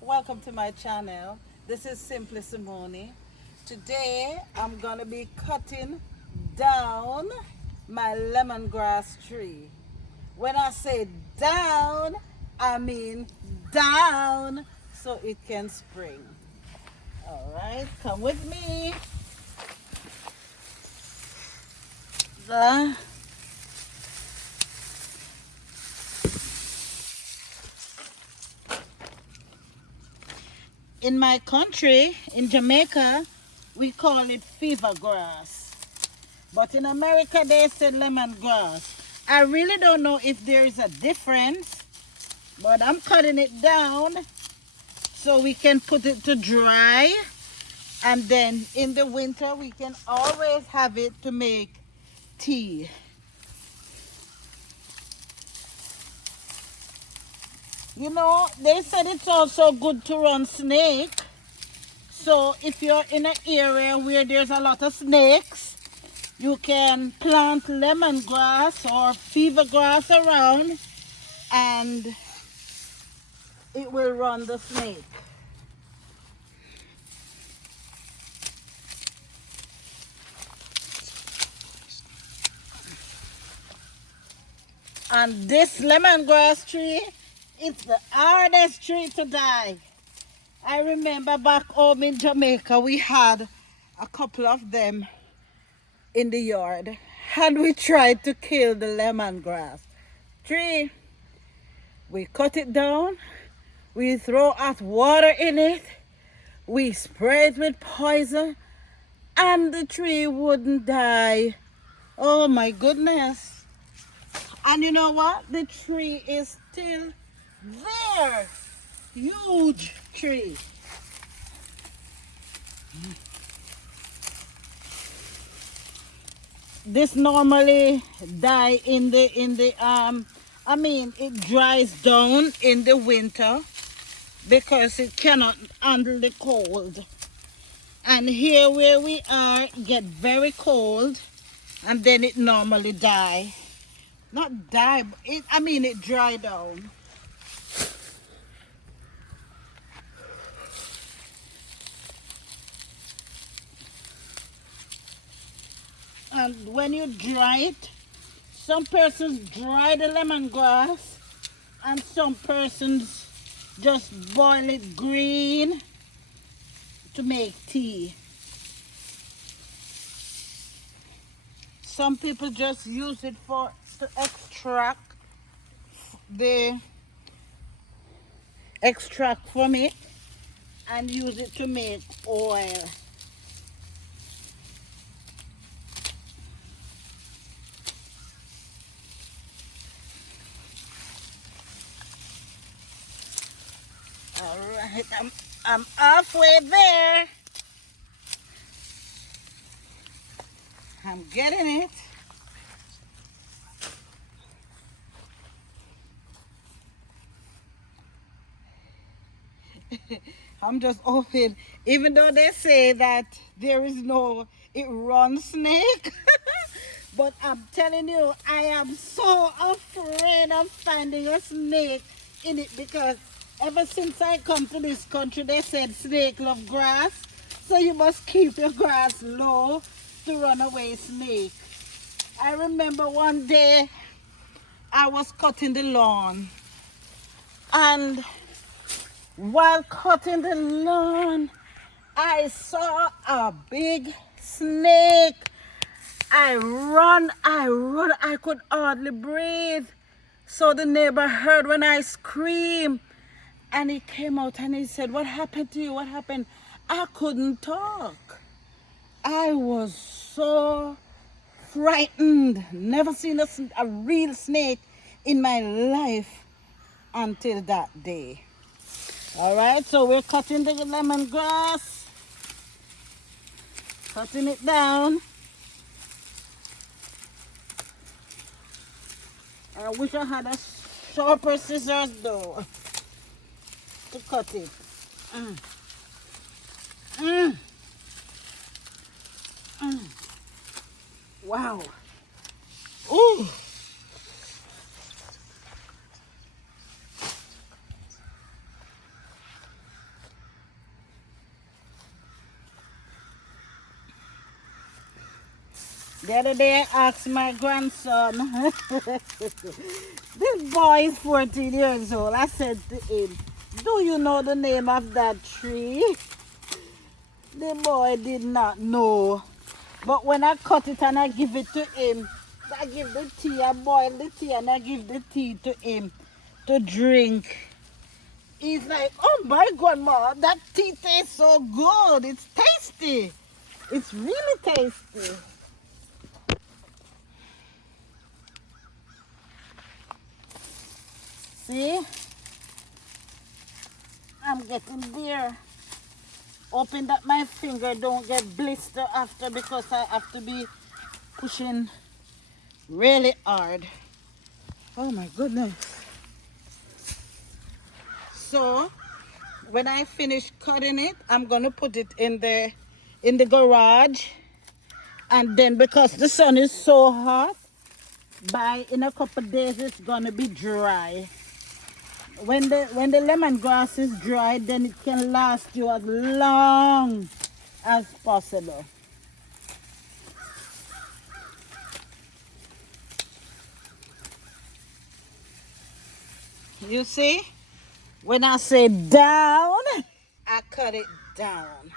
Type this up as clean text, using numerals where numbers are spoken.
welcome to my channel. This is Simply Simone. Today I'm gonna be cutting down my lemongrass tree. When I say down, I mean down so it can spring. All right, come with me. The In my country, in Jamaica, we call it fever grass. But in America, they say lemongrass. I really don't know if there is a difference, but I'm cutting it down so we can put it to dry. And then in the winter, we can always have it to make tea. You know, they said it's also good to run snake. So if you're in an area where there's a lot of snakes, you can plant lemongrass or fever grass around and it will run the snake. And this lemongrass tree, it's the hardest tree to die. I remember back home in Jamaica, we had a couple of them in the yard and we tried to kill the lemongrass tree. We cut it down, we throw hot water in it, we spray it with poison, and the tree wouldn't die. Oh my goodness. And you know what? The tree is still there. Huge tree. This normally die it dries down in the winter because it cannot handle the cold. And here where we are get very cold and then it normally die. Not die, but it dry down. And when you dry it, some persons dry the lemongrass and some persons just boil it green to make tea. Some people just use it to extract the extract from it and use it to make oil. All right, I'm halfway there. I'm getting it. I'm just hoping, even though they say that there is no it runs snake, but I'm telling you, I am so afraid of finding a snake in it because ever since I come to this country, they said snake love grass, so you must keep your grass low to run away snake. I remember one day I was cutting the lawn, and while cutting the lawn, I saw a big snake. I run, I could hardly breathe. So the neighbor heard when I screamed, and he came out and he said, "What happened to you? What happened?" I couldn't talk. I was so frightened. Never seen a real snake in my life until that day. All right, so we're cutting the lemongrass, cutting it down. I wish I had a sharper scissors though to cut it. Mm. Mm. Mm. Wow. Ooh. The other day I asked my grandson, this boy is 14 years old. I said to him, do you know the name of that tree? The boy did not know. But when I cut it and I give it to him, I give the tea, I boil the tea and I give the tea to him to drink. He's like, oh my grandma, that tea tastes so good. It's tasty. It's really tasty. See? I'm getting there. Hoping that my finger don't get blister after because I have to be pushing really hard. Oh my goodness. So when I finish cutting it, I'm gonna put it in the garage, and then because the sun is so hot, in a couple of days it's gonna be dry. When the lemongrass is dry, then it can last you as long as possible. You see, when I say down, I cut it down.